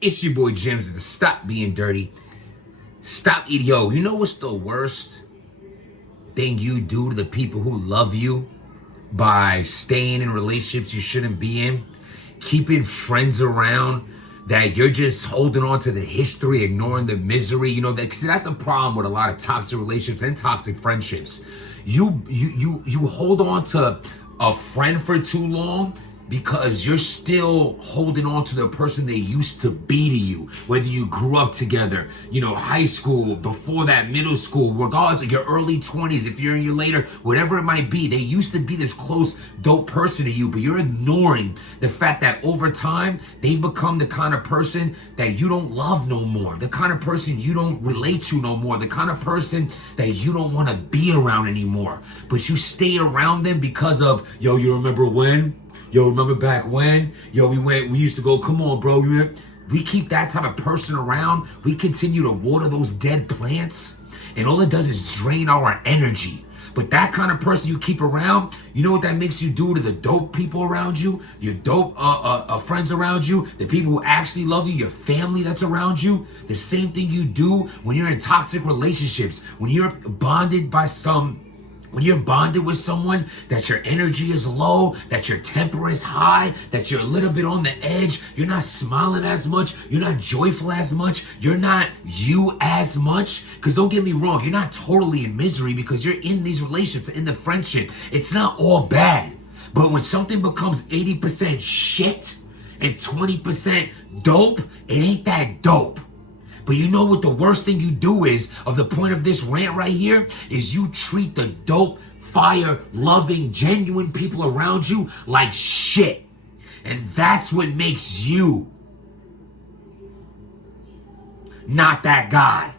It's your boy James. Stop being dirty. Stop eating. Yo, you know what's the worst thing you do to the people who love you by staying in relationships you shouldn't be in? Keeping friends around that you're just holding on to the history, ignoring the misery. You know, that's the problem with a lot of toxic relationships and toxic friendships. You hold on to a friend for too long because you're still holding on to the person they used to be to you. Whether you grew up together, you know, high school, before that, middle school, regardless of your early 20s, if you're in your later, whatever it might be, they used to be this close, dope person to you, but you're ignoring the fact that over time, they've become the kind of person that you don't love no more, the kind of person you don't relate to no more, the kind of person that you don't want to be around anymore. But you stay around them because of, yo, you remember when? Yo, remember back when? Yo, we used to go, come on, bro. We keep that type of person around. We continue to water those dead plants. And all it does is drain our energy. But that kind of person you keep around, you know what that makes you do to the dope people around you? Your dope friends around you, the people who actually love you, your family that's around you. The same thing you do when you're in toxic relationships, when you're bonded with someone that your energy is low, that your temper is high, that you're a little bit on the edge, you're not smiling as much, you're not joyful as much, you're not you as much. Because don't get me wrong, you're not totally in misery because you're in these relationships, in the friendship. It's not all bad. But when something becomes 80% shit and 20% dope, it ain't that dope. But you know what the worst thing you do is, of the point of this rant right here, is you treat the dope, fire, loving, genuine people around you like shit. And that's what makes you not that guy.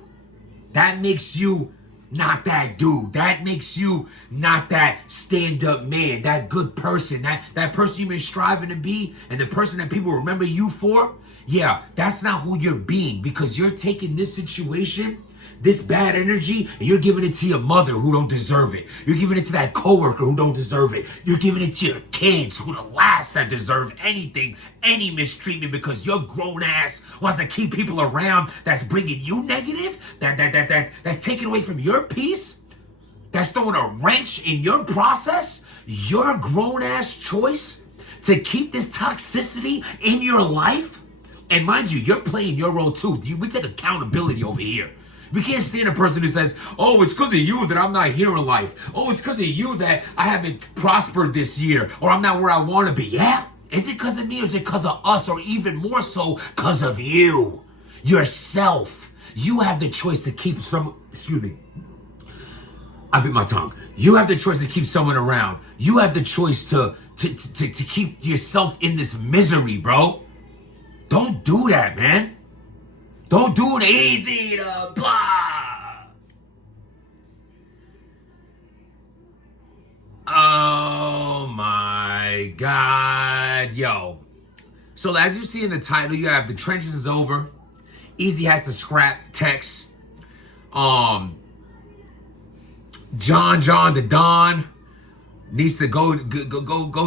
That makes you not that dude. That makes you not that stand-up man, that good person, that person you've been striving to be, and the person that people remember you for. Yeah, that's not who you're being, because you're taking this situation, this bad energy, and you're giving it to your mother who don't deserve it. You're giving it to that coworker who don't deserve it. You're giving it to your kids who the last that deserve anything, any mistreatment, because your grown ass wants to keep people around that's bringing you negative, that's taking away from your peace, that's throwing a wrench in your process. Your grown ass choice to keep this toxicity in your life. And mind you, you're playing your role too. We take accountability over here. We can't stand a person who says, oh, it's because of you that I'm not here in life. Oh, it's because of you that I haven't prospered this year, or I'm not where I want to be. Yeah? Is it because of me, or is it because of us, or even more so because of you? Yourself. You have the choice to keep I bit my tongue. You have the choice to keep someone around. You have the choice to keep yourself in this misery, bro. Don't do that, man. Don't do it easy to blah. Oh my God, yo. So as you see in the title, you have the trenches is over. Eazy has to scrap Tex. John the Don needs to go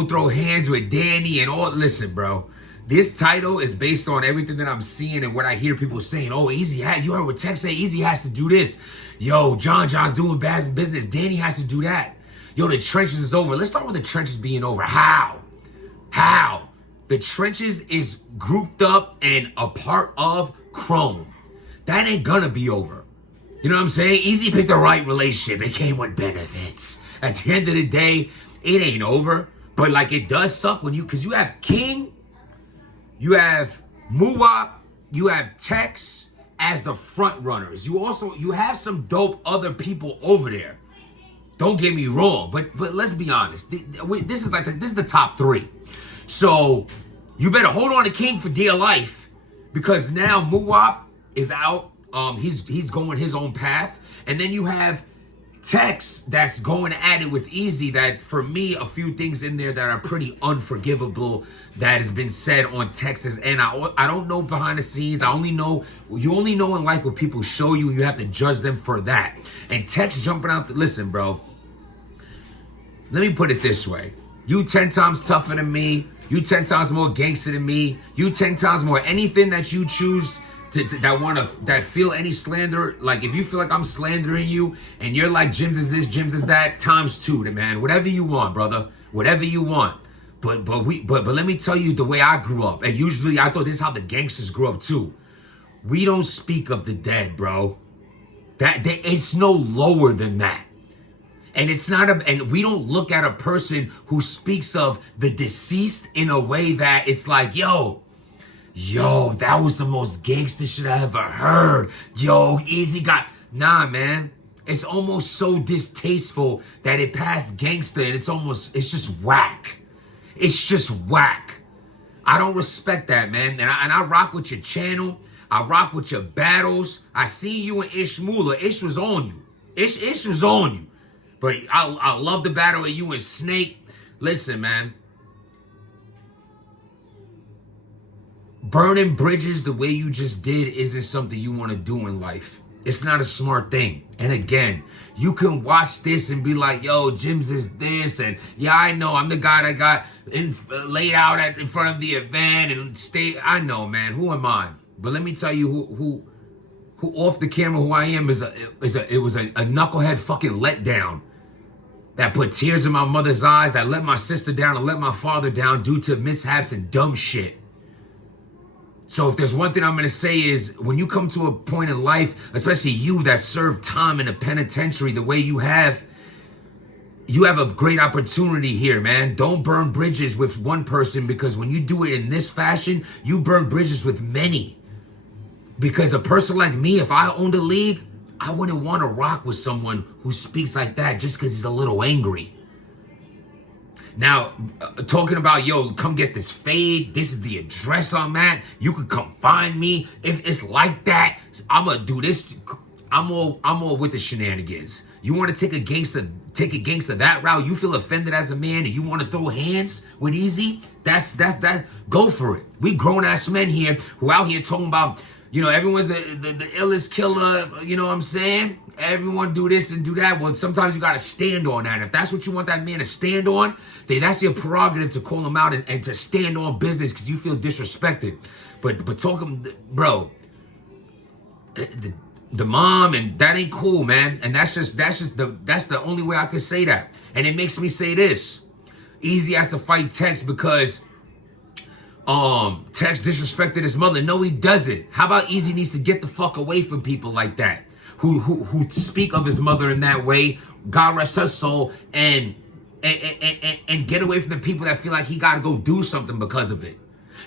throw hands with Danny and all. Listen, bro. This title is based on everything that I'm seeing and what I hear people saying. Oh, Eazy, you heard what Tex say? Eazy has to do this. Yo, John's doing bad business. Danny has to do that. Yo, the trenches is over. Let's start with the trenches being over. How? The trenches is grouped up and a part of Chrome. That ain't gonna be over. You know what I'm saying? Eazy picked the right relationship. It came with benefits. At the end of the day, it ain't over. But like, it does suck when because you have King, you have Muwap, you have Tex as the front runners. You have some dope other people over there. Don't get me wrong, but let's be honest. This is the top three. So you better hold on to King for dear life, because now Muwap is out. He's going his own path, and then you have Tex that's going at it with Eazy. That, for me, a few things in there that are pretty unforgivable that has been said on Tex's end. I don't know behind the scenes. You only know in life what people show you, and you have to judge them for that. And Tex jumping out. Listen, bro. Let me put it this way. You 10 times tougher than me. You 10 times more gangster than me. You 10 times more anything that you choose that feel any slander. Like if you feel like I'm slandering you and you're like Jim's is this, Jim's is that, times 2, man. Whatever you want, brother. Whatever you want. But let me tell you the way I grew up. And usually I thought this is how the gangsters grew up too. We don't speak of the dead, bro. It's no lower than that. And it's not and we don't look at a person who speaks of the deceased in a way that it's like, yo, that was the most gangster shit I ever heard. Yo, Easy got, nah, man. It's almost so distasteful that it passed gangster and it's just whack. It's just whack. I don't respect that, man. And I rock with your channel. I rock with your battles. I see you and Ish Moolah. Ish was on you. Ish was on you. But I love the battle of you and Snake. Listen, man. Burning bridges the way you just did isn't something you want to do in life. It's not a smart thing. And again, you can watch this and be like, yo, Jim's is this. And yeah, I know. I'm the guy that got laid out in front of the event and stay. I know, man. Who am I? But let me tell you who off the camera who I am it was a knucklehead fucking letdown that put tears in my mother's eyes, that let my sister down and let my father down due to mishaps and dumb shit. So if there's one thing I'm going to say is when you come to a point in life, especially you that served time in a penitentiary the way you have a great opportunity here, man. Don't burn bridges with one person, because when you do it in this fashion, you burn bridges with many. Because a person like me, if I owned a league, I wouldn't want to rock with someone who speaks like that just because he's a little angry. Now, talking about, yo, come get this fade. This is the address I'm at. You could come find me. If it's like that, I'm going to do this. I'm all with the shenanigans. You want to take a gangster that route? You feel offended as a man and you want to throw hands with Easy? That's go for it. We grown ass men here who out here talking about, you know, everyone's the illest killer, you know what I'm saying? Everyone do this and do that. Well, sometimes you got to stand on that. If that's what you want that man to stand on, then that's your prerogative to call him out and to stand on business because you feel disrespected. But talking, bro, the mom, and that ain't cool, man. And that's the only way I can say that. And it makes me say this. Easy has to fight Tex because Tex disrespected his mother. No, he doesn't. How about Easy needs to get the fuck away from people like that who speak of his mother in that way, God rest her soul, and get away from the people that feel like he got to go do something because of it.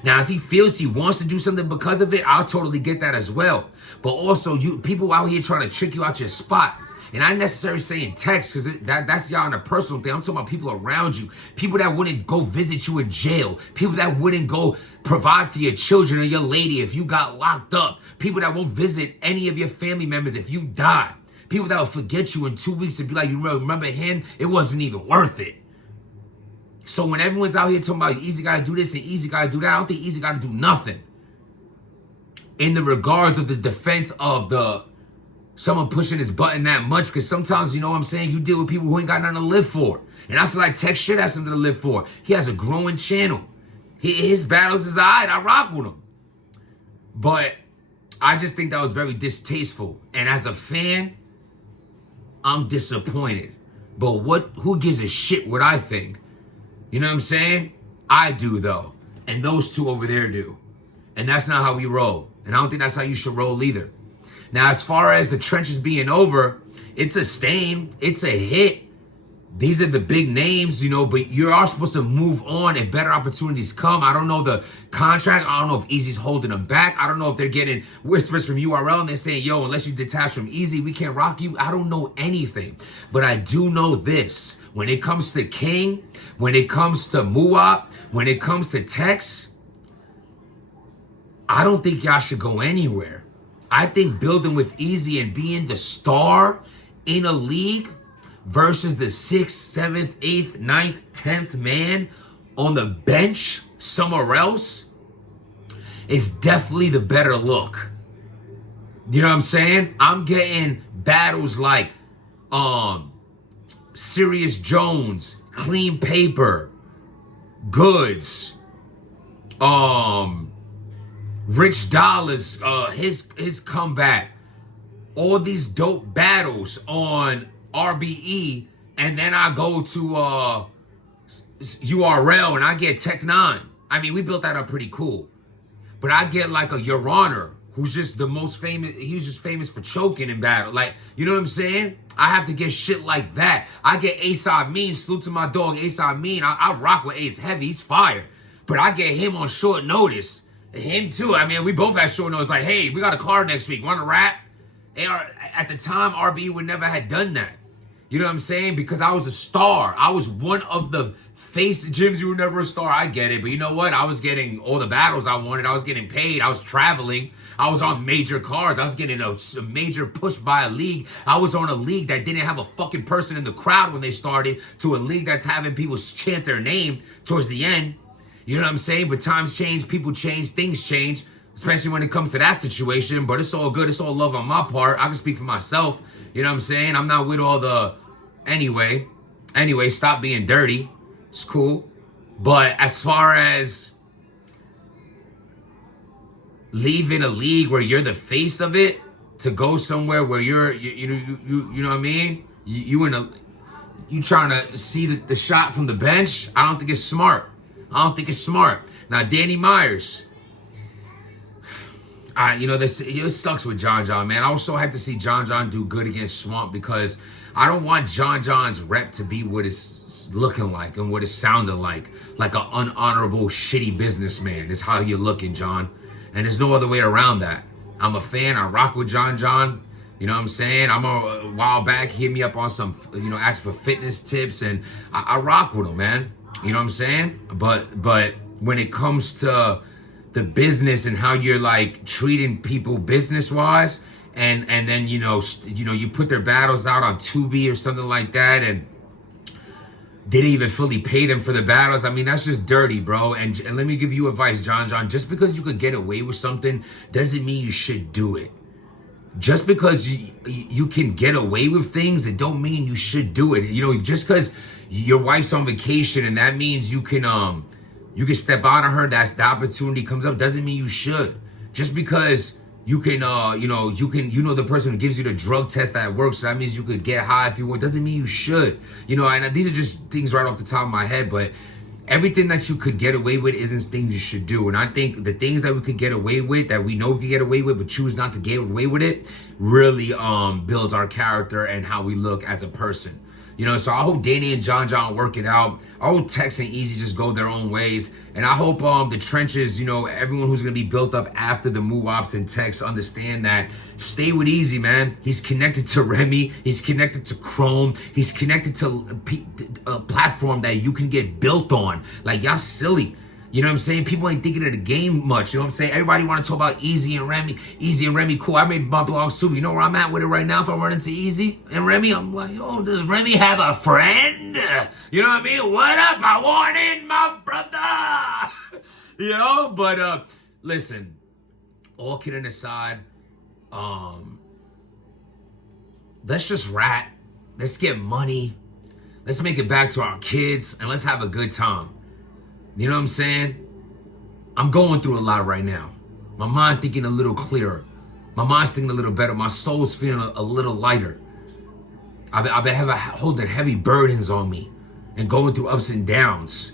Now, if he feels he wants to do something because of it, I'll totally get that as well. But also, people out here trying to trick you out your spot. And I ain't necessarily saying text, because that's y'all on a personal thing. I'm talking about people around you. People that wouldn't go visit you in jail. People that wouldn't go provide for your children or your lady if you got locked up. People that won't visit any of your family members if you die. People that will forget you in 2 weeks and be like, you remember him? It wasn't even worth it. So when everyone's out here talking about Easy got to do this and Easy got to do that, I don't think Easy got to do nothing. In the regards of the defense of someone pushing his button that much, because sometimes, you know what I'm saying, you deal with people who ain't got nothing to live for. And I feel like Tex should have something to live for. He has a growing channel. His battles is all right. I rock with him. But I just think that was very distasteful. And as a fan, I'm disappointed. But who gives a shit what I think? You know what I'm saying? I do, though. And those two over there do. And that's not how we roll. And I don't think that's how you should roll either. Now, as far as the trenches being over, it's a stain. It's a hit. These are the big names, you know, but you are supposed to move on and better opportunities come. I don't know the contract. I don't know if Easy's holding them back. I don't know if they're getting whispers from URL and they're saying, yo, unless you detach from Easy, we can't rock you. I don't know anything. But I do know this. When it comes to King, when it comes to Muap, when it comes to Tex, I don't think y'all should go anywhere. I think building with Easy and being the star in a league versus the 6th, 7th, 8th, 9th, 10th man on the bench somewhere else is definitely the better look. You know what I'm saying? I'm getting battles like Sirius Jones, Clean Paper, Goods, Rich Dollars, his comeback, all these dope battles on RBE, and then I go to URL and I get Tech 9. I mean, we built that up pretty cool. But I get like a Your Honor, who's just the most famous. He's just famous for choking in battle. Like, you know what I'm saying? I have to get shit like that. I get Ace Mean. Salute to my dog, Ace Mean. I rock with Ace heavy. He's fire. But I get him on short notice. Him too. I mean, we both had short notice. Like, hey, we got a card next week. Want to rap? At the time, RBE would never have done that. You know what I'm saying? Because I was a star. I was one of the face gyms. You were never a star. I get it. But you know what? I was getting all the battles I wanted. I was getting paid. I was traveling. I was on major cards. I was getting a major push by a league. I was on a league that didn't have a fucking person in the crowd when they started, to a league that's having people chant their name towards the end. You know what I'm saying? But times change, people change, things change, especially when it comes to that situation. But it's all good. It's all love on my part. I can speak for myself. You know what I'm saying? I'm not with all the... Anyway, stop being dirty. It's cool. But as far as leaving a league where you're the face of it to go somewhere where you know what I mean? You trying to see the shot from the bench? I don't think it's smart. Now, Danny Myers. It sucks with John, man. I was so hyped to see John do good against Swamp, because I don't want John's rep to be what it's looking like and what it sounded like an unhonorable, shitty businessman. Is how you're looking, John. And there's no other way around that. I'm a fan. I rock with John. You know what I'm saying? A while back, he hit me up on some, asked for fitness tips, and I rock with him, man. You know what I'm saying? But when it comes to the business and how you're like treating people business wise, and then you put their battles out on Tubi or something like that, and didn't even fully pay them for the battles. I mean, that's just dirty, bro. And let me give you advice, John. Just because you could get away with something doesn't mean you should do it. Just because you can get away with things, it don't mean you should do it. Just because your wife's on vacation and that means you can step out on her, that's the opportunity comes up, doesn't mean you should. Just because you can, the person who gives you the drug test that works, so that means you could get high if you want, doesn't mean you should. And these are just things right off the top of my head, but everything that you could get away with isn't things you should do. And I think the things that we could get away with, that we know we could get away with, but choose not to get away with it, really builds our character and how we look as a person. So I hope Danny and John work it out. I hope Tex and Eazy just go their own ways. And I hope the trenches, everyone who's going to be built up after the Muwops and Tex understand that stay with Eazy, man. He's connected to Remy. He's connected to Chrome. He's connected to a platform that you can get built on. Like, y'all silly. You know what I'm saying? People ain't thinking of the game much. You know what I'm saying? Everybody want to talk about Eazy and Remy. Eazy and Remy, cool. I made my blog too. You know where I'm at with it right now? If I run into Eazy and Remy, I'm like, oh, does Remy have a friend? You know what I mean? What up? I want in, my brother. But listen, all kidding aside, let's just rap. Let's get money. Let's make it back to our kids, and let's have a good time. You know what I'm saying? I'm going through a lot right now. My mind thinking a little clearer. My mind's thinking a little better. My soul's feeling a little lighter. I've been holding heavy burdens on me and going through ups and downs.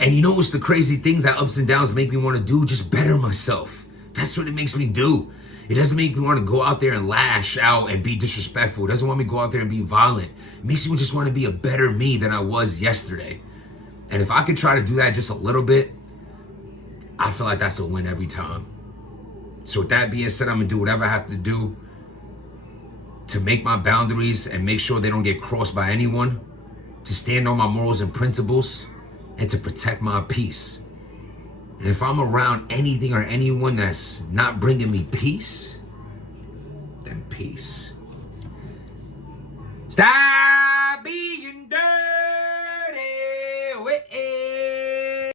And you know what's the crazy things that ups and downs make me want to do? Just better myself. That's what it makes me do. It doesn't make me want to go out there and lash out and be disrespectful. It doesn't want me to go out there and be violent. It makes me just want to be a better me than I was yesterday. And if I could try to do that just a little bit, I feel like that's a win every time. So with that being said, I'm going to do whatever I have to do to make my boundaries and make sure they don't get crossed by anyone, to stand on my morals and principles, and to protect my peace. And if I'm around anything or anyone that's not bringing me peace, then peace. Stop!